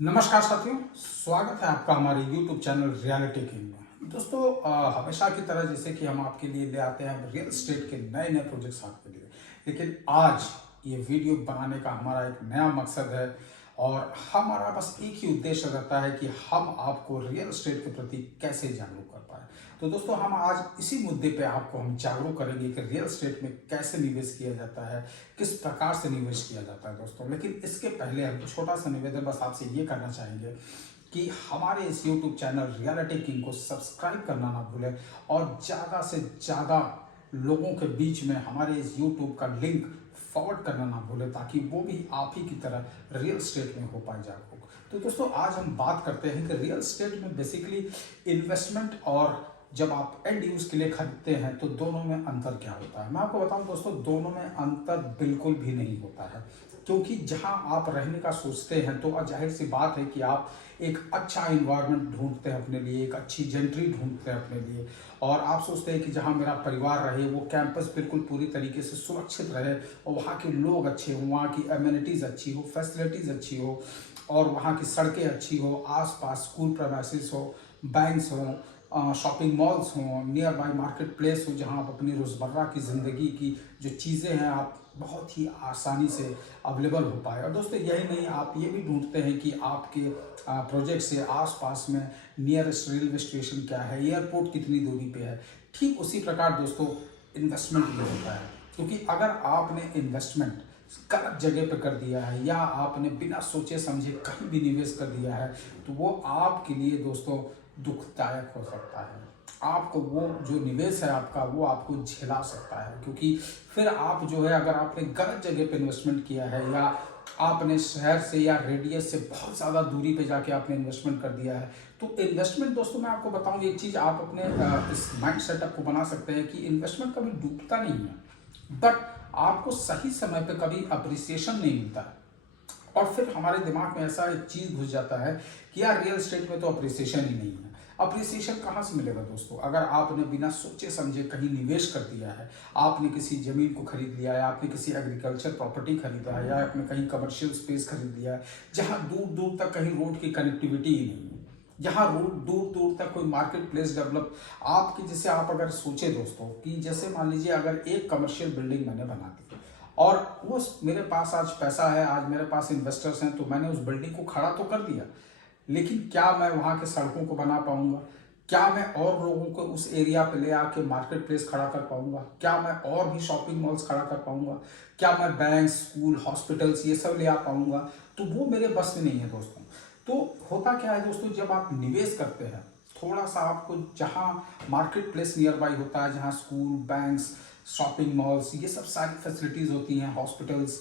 नमस्कार साथियों, स्वागत है आपका हमारे YouTube चैनल रियलिटी किंग में। दोस्तों, हमेशा की तरह जैसे कि हम आपके लिए ले आते हैं रियल एस्टेट के नए नए प्रोजेक्ट्स आपके लिए, लेकिन आज ये वीडियो बनाने का हमारा एक नया मकसद है और हमारा बस एक ही उद्देश्य रहता है कि हम आपको रियल एस्टेट के प्रति कैसे जागरूक कर पाए। तो दोस्तों, हम आज इसी मुद्दे पे आपको हम जागरूक करेंगे कि रियल एस्टेट में कैसे निवेश किया जाता है, किस प्रकार से निवेश किया जाता है दोस्तों। लेकिन इसके पहले हम छोटा सा निवेदन बस आपसे ये करना चाहेंगे कि हमारे इस YouTube चैनल रियलिटी किंग को सब्सक्राइब करना ना भूलें और ज़्यादा से ज़्यादा लोगों के बीच में हमारे इस YouTube का लिंक फॉरवर्ड करना ना भूलें, ताकि वो भी आप ही की तरह रियल एस्टेट में हो पाए जागरूक। तो दोस्तों, आज हम बात करते हैं कि रियल एस्टेट में बेसिकली इन्वेस्टमेंट और जब आप एंड यूज के लिए खरीदते हैं तो दोनों में अंतर क्या होता है। मैं आपको बताऊं दोस्तों, दोनों में अंतर बिल्कुल भी नहीं होता है, क्योंकि जहां आप रहने का सोचते हैं तो जाहिर सी बात है कि आप एक अच्छा इन्वायरमेंट ढूंढते हैं अपने लिए, एक अच्छी जेंट्री ढूंढते हैं अपने लिए, और आप सोचते हैं कि जहां मेरा परिवार रहे, वो कैंपस बिल्कुल पूरी तरीके से सुरक्षित रहे और वहाँ के लोग अच्छे हों, वहाँ की एमिनिटीज़ अच्छी हो, फैसिलिटीज़ अच्छी हो और वहाँ की सड़कें अच्छी हो, आसपास स्कूल प्रेमाइसेस हो, बैंक्स हों, शॉपिंग मॉल्स हों, नियर बाय मार्केट प्लेस हो, जहाँ आप अपनी रोज़मर्रा की ज़िंदगी की जो चीज़ें हैं आप बहुत ही आसानी से अवेलेबल हो पाए। और दोस्तों, यही नहीं, आप ये भी ढूंढते हैं कि आपके प्रोजेक्ट से आसपास में नियरेस्ट रेलवे स्टेशन क्या है, एयरपोर्ट कितनी दूरी पे है। ठीक उसी प्रकार दोस्तों इन्वेस्टमेंट भी होता है, क्योंकि अगर आपने इन्वेस्टमेंट गलत जगह पे कर दिया है या आपने बिना सोचे समझे कहीं भी निवेश कर दिया है तो वो आपके लिए दोस्तों दुखदायक हो सकता है। आपको वो जो निवेश है आपका, वो आपको झेला सकता है, क्योंकि फिर आप जो है, अगर आपने गलत जगह पे इन्वेस्टमेंट किया है या आपने शहर से या रेडियस से बहुत ज़्यादा दूरी पे जाके आपने इन्वेस्टमेंट कर दिया है, तो इन्वेस्टमेंट दोस्तों, मैं आपको बताऊं एक चीज़, आप अपने इस माइंड सेटअप को बना सकते हैं कि इन्वेस्टमेंट कभी डूबता नहीं है, बट आपको सही समय पे कभी अप्रिसिएशन नहीं मिलता है। और फिर हमारे दिमाग में ऐसा एक चीज घुस जाता है कि यार रियल एस्टेट में तो अप्रिसिएशन ही नहीं है। अप्रिसिएशन कहाँ से मिलेगा दोस्तों? अगर आपने बिना सोचे समझे कहीं निवेश कर दिया है, आपने किसी जमीन को खरीद लिया है, आपने किसी एग्रीकल्चर प्रॉपर्टी खरीदा है, या आपने कहीं कमर्शियल स्पेस खरीद लिया है जहाँ दूर दूर तक कहीं रोड की कनेक्टिविटी ही नहीं है, जहाँ रोड दूर दूर तक कोई मार्केट प्लेस डेवलप आपकी, जैसे आप अगर सोचे दोस्तों कि जैसे मान लीजिए अगर एक कमर्शियल बिल्डिंग मैंने बना दी और वो मेरे पास आज पैसा है, आज मेरे पास इन्वेस्टर्स हैं, तो मैंने उस बिल्डिंग को खड़ा तो कर दिया, लेकिन क्या मैं वहाँ के सड़कों को बना पाऊंगा? क्या मैं और लोगों को उस एरिया पे ले आके मार्केट प्लेस खड़ा कर पाऊंगा? क्या मैं और भी शॉपिंग मॉल्स खड़ा कर पाऊंगा? क्या मैं बैंक, स्कूल, हॉस्पिटल्स ये सब ले आ पाऊंगा? तो वो मेरे बस में नहीं है दोस्तों। तो होता क्या है दोस्तों, जब आप निवेश करते हैं, थोड़ा सा आपको जहाँ मार्केट प्लेस नियर बाई होता है, जहाँ स्कूल, बैंक्स, शॉपिंग मॉल्स, ये सब सारी फैसिलिटीज़ होती हैं, हॉस्पिटल्स,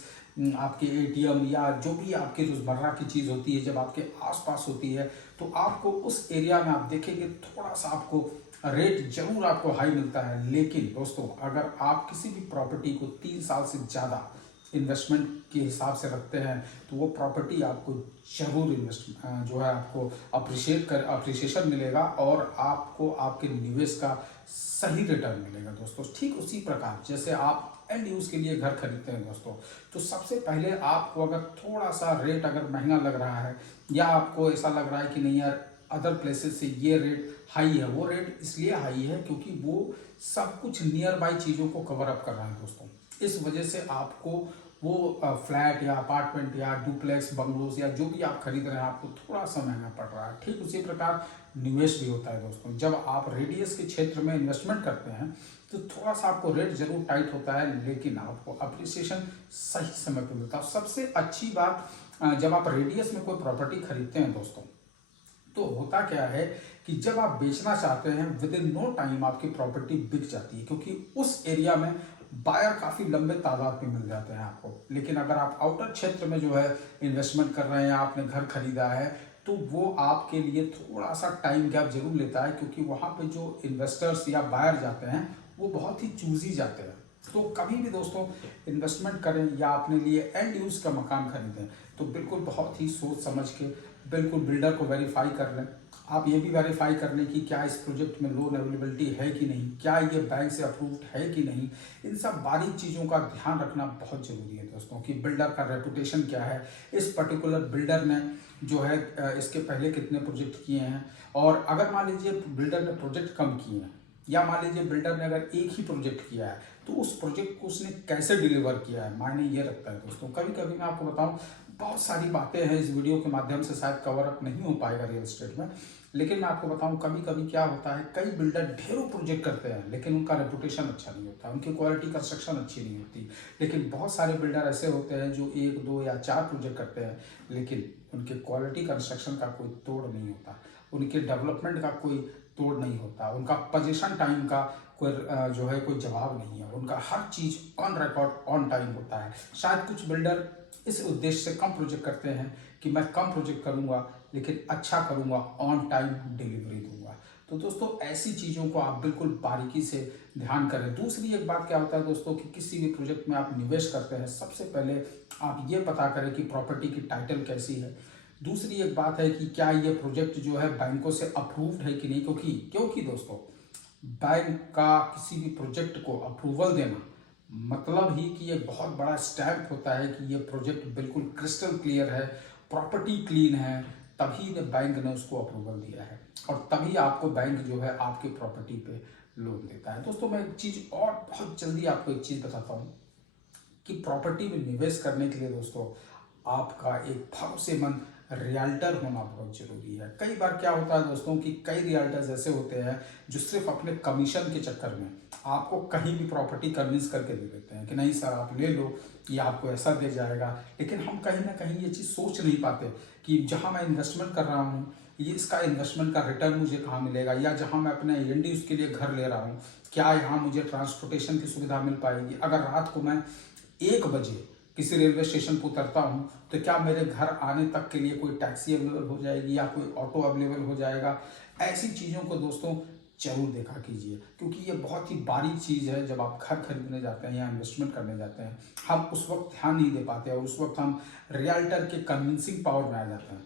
आपके एटीएम या जो भी आपके रोज़मर्रा की चीज़ होती है, जब आपके आसपास होती है तो आपको उस एरिया में आप देखेंगे थोड़ा सा आपको रेट जरूर आपको हाई मिलता है। लेकिन दोस्तों, अगर आप किसी भी प्रॉपर्टी को 3 साल से ज़्यादा इन्वेस्टमेंट के हिसाब से रखते हैं तो वो प्रॉपर्टी आपको जरूर जो है आपको अप्रिशिएशन मिलेगा और आपको आपके निवेश का सही रिटर्न मिलेगा दोस्तों। ठीक उसी प्रकार जैसे आप एंड यूज के लिए घर खरीदते हैं दोस्तों, तो सबसे पहले आपको अगर थोड़ा सा रेट अगर महंगा लग रहा है या आपको ऐसा लग रहा है कि नहीं यार अदर प्लेसेस से ये रेट हाई है, वो रेट इसलिए हाई है क्योंकि वो सब कुछ नियर बाई चीज़ों को कवर अप कर रहा है दोस्तों। इस वजह से आपको वो फ्लैट या अपार्टमेंट या डुप्लेक्स, बंगलोज या जो भी आप खरीद रहे हैं आपको थोड़ा सा महंगा पड़ रहा है। ठीक उसी प्रकार निवेश भी होता है दोस्तों। जब आप रेडियस के क्षेत्र में इन्वेस्टमेंट करते हैं तो थोड़ा सा आपको रेट जरूर टाइट होता है, लेकिन आपको अप्रिसिएशन सही समय पर मिलता है। सबसे अच्छी बात, जब आप रेडियस में कोई प्रॉपर्टी खरीदते हैं दोस्तों, तो होता क्या है कि जब आप बेचना चाहते हैं विद इन नो टाइम आपकी प्रॉपर्टी बिक जाती है, क्योंकि उस एरिया में बायर काफ़ी लंबे तादाद में मिल जाते हैं आपको। लेकिन अगर आप आउटर क्षेत्र में जो है इन्वेस्टमेंट कर रहे हैं, आपने घर खरीदा है, तो वो आपके लिए थोड़ा सा टाइम गैप जरूर लेता है, क्योंकि वहाँ पे जो इन्वेस्टर्स या बायर जाते हैं वो बहुत ही चूजी जाते हैं। तो कभी भी दोस्तों इन्वेस्टमेंट करें या अपने लिए एंड यूज का मकान खरीदें तो बिल्कुल बहुत ही सोच समझ के बिल्कुल बिल्डर को वेरीफाई कर लें। आप ये भी वेरीफाई कर लें कि क्या इस प्रोजेक्ट में लोन अवेलेबिलिटी है कि नहीं, क्या ये बैंक से अप्रूव्ड है कि नहीं। इन सब बारीक चीज़ों का ध्यान रखना बहुत ज़रूरी है दोस्तों, कि बिल्डर का रेपुटेशन क्या है, इस पर्टिकुलर बिल्डर ने जो है इसके पहले कितने प्रोजेक्ट किए हैं, और अगर मान लीजिए बिल्डर ने प्रोजेक्ट कम किए हैं या मान लीजिए बिल्डर ने अगर एक ही प्रोजेक्ट किया है तो उस प्रोजेक्ट को उसने कैसे डिलीवर किया है, मायने ये रखता है दोस्तों। कभी कभी मैं आपको बताऊं, बहुत सारी बातें हैं इस वीडियो के माध्यम से शायद कवर अप नहीं हो पाएगा रियल एस्टेट में, लेकिन मैं आपको बताऊं कभी कभी क्या होता है, कई बिल्डर ढेरों प्रोजेक्ट करते हैं लेकिन उनका रेपुटेशन अच्छा नहीं होता, उनकी क्वालिटी कंस्ट्रक्शन अच्छी नहीं होती। लेकिन बहुत सारे बिल्डर ऐसे होते हैं जो 1, 2 या 4 प्रोजेक्ट करते हैं लेकिन उनके क्वालिटी कंस्ट्रक्शन का कोई तोड़ नहीं होता, उनके डेवलपमेंट का कोई तोड़ नहीं होता, उनका पोजीशन टाइम का कोई जो है कोई जवाब नहीं है, उनका हर चीज ऑन रिकॉर्ड ऑन टाइम होता है। शायद कुछ बिल्डर इस उद्देश्य से कम प्रोजेक्ट करते हैं कि मैं कम प्रोजेक्ट करूंगा लेकिन अच्छा करूंगा, ऑन टाइम डिलीवरी दूंगा। तो दोस्तों ऐसी चीज़ों को आप बिल्कुल बारीकी से ध्यान करें। दूसरी एक बात क्या होता है दोस्तों कि किसी भी प्रोजेक्ट में आप निवेश करते हैं, सबसे पहले आप ये पता करें कि प्रॉपर्टी की टाइटल कैसी है। दूसरी एक बात है कि क्या ये प्रोजेक्ट जो है बैंकों से अप्रूव्ड है कि नहीं, क्योंकि दोस्तों बैंक का किसी भी प्रोजेक्ट को अप्रूवल देना मतलब ही कि एक बहुत बड़ा स्टैम्प होता है कि ये प्रोजेक्ट बिल्कुल क्रिस्टल क्लियर है, प्रॉपर्टी क्लीन है, तभी बैंक ने उसको अप्रूवल दिया है और तभी आपको बैंक जो है आपकी प्रॉपर्टी पे लोन देता है। दोस्तों मैं एक चीज़ और बहुत जल्दी आपको एक चीज़ बताता हूँ कि प्रॉपर्टी में निवेश करने के लिए दोस्तों आपका एक भरोसेमंद रियल्टर होना बहुत जरूरी है। कई बार क्या होता है दोस्तों कि कई रियल्टर्स ऐसे होते हैं जो सिर्फ अपने कमीशन के चक्कर में आपको कहीं भी प्रॉपर्टी कन्विंस करके दे देते हैं कि नहीं सर आप ले लो, ये आपको ऐसा दे जाएगा, लेकिन हम कहीं ना कहीं ये चीज़ सोच नहीं पाते कि जहाँ मैं इन्वेस्टमेंट कर रहा हूँ ये इसका इन्वेस्टमेंट का रिटर्न मुझे कहाँ मिलेगा, या जहाँ मैं अपने एनडी उसके लिए घर ले रहा हूँ क्या यहाँ मुझे ट्रांसपोर्टेशन की सुविधा मिल पाएगी। अगर रात को मैं 1 बजे किसी रेलवे स्टेशन पर उतरता हूँ तो क्या मेरे घर आने तक के लिए कोई टैक्सी अवेलेबल हो जाएगी या कोई ऑटो अवेलेबल हो जाएगा। ऐसी चीज़ों को दोस्तों जरूर देखा कीजिए क्योंकि ये बहुत ही बारीक चीज़ है। जब आप घर खरीदने जाते हैं या इन्वेस्टमेंट करने जाते हैं हम उस वक्त ध्यान नहीं दे पाते और उस वक्त हम रियल्टर के कन्विंसिंग पावर में आ जाते हैं।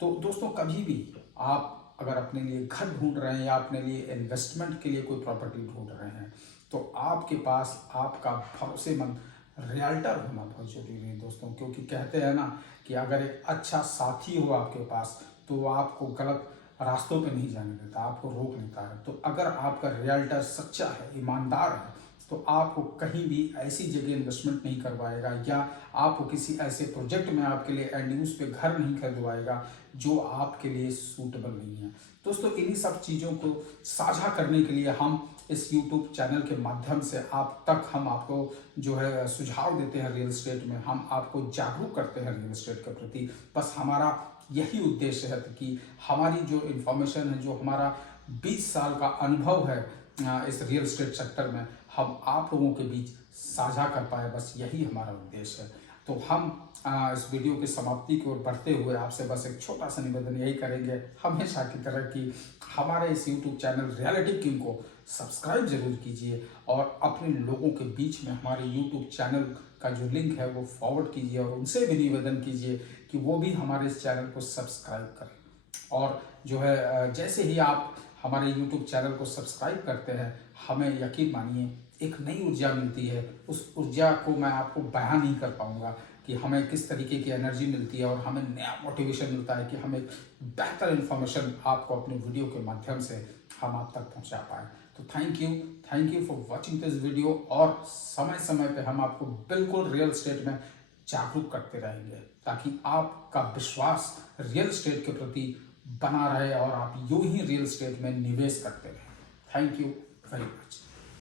तो दोस्तों कभी भी आप अगर अपने लिए घर ढूंढ रहे हैं या अपने लिए इन्वेस्टमेंट के लिए कोई प्रॉपर्टी ढूंढ रहे हैं तो आपके पास आपका भरोसेमंद रियल्टर होना बहुत जरूरी है दोस्तों, क्योंकि कहते हैं ना कि अगर एक अच्छा साथी हो आपके पास तो वो आपको गलत रास्तों पे नहीं जाने देता, आपको रोक लेता है। तो अगर आपका रियल्टर सच्चा है, ईमानदार है तो आपको कहीं भी ऐसी जगह इन्वेस्टमेंट नहीं करवाएगा या आपको किसी ऐसे प्रोजेक्ट में आपके लिए एंड यूज पे घर नहीं खरीदवाएगा जो आपके लिए सूटेबल नहीं है। दोस्तों इन्हीं सब चीज़ों को साझा करने के लिए हम इस YouTube चैनल के माध्यम से आप तक हम आपको जो है सुझाव देते हैं रियल एस्टेट में, हम आपको जागरूक करते हैं रियल एस्टेट के प्रति। बस हमारा यही उद्देश्य है कि हमारी जो इन्फॉर्मेशन है, जो हमारा 20 साल का अनुभव है इस रियल एस्टेट सेक्टर में, हम आप लोगों के बीच साझा कर पाए, बस यही हमारा उद्देश्य है। तो हम इस वीडियो की समाप्ति की ओर बढ़ते हुए आपसे बस एक छोटा सा निवेदन यही करेंगे हमेशा की तरह कि हमारे इस YouTube चैनल रियलिटी किंग को सब्सक्राइब जरूर कीजिए और अपने लोगों के बीच में हमारे YouTube चैनल का जो लिंक है वो फॉरवर्ड कीजिए और उनसे भी निवेदन कीजिए कि वो भी हमारे इस चैनल को सब्सक्राइब करें। और जो है जैसे ही आप हमारे YouTube चैनल को सब्सक्राइब करते हैं हमें यकीन मानिए एक नई ऊर्जा मिलती है। उस ऊर्जा को मैं आपको बयान नहीं कर पाऊंगा कि हमें किस तरीके की एनर्जी मिलती है और हमें नया मोटिवेशन मिलता है कि हमें बेहतर इन्फॉर्मेशन आपको अपने वीडियो के माध्यम से हम आप तक पहुंचा पाए। तो thank you for watching this video और समय समय पे हम आपको बिल्कुल रियल एस्टेट में जागरूक करते रहेंगे ताकि आपका विश्वास रियल एस्टेट के प्रति बना रहे और आप यूं ही रियल एस्टेट में निवेश करते रहें। Thank you very much.